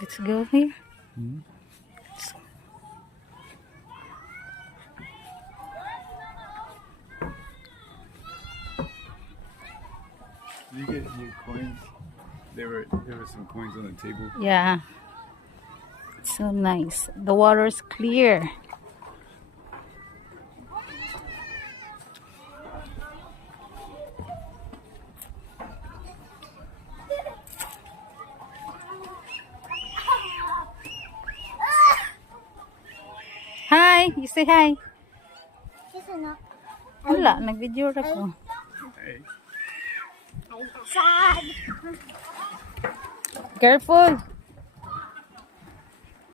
Let's go here. Did you get new coins? There were some coins on the table. Yeah. It's so nice. The water's clear. Hi! You say hi. Wala, nag-video ra ko. Hey. Careful!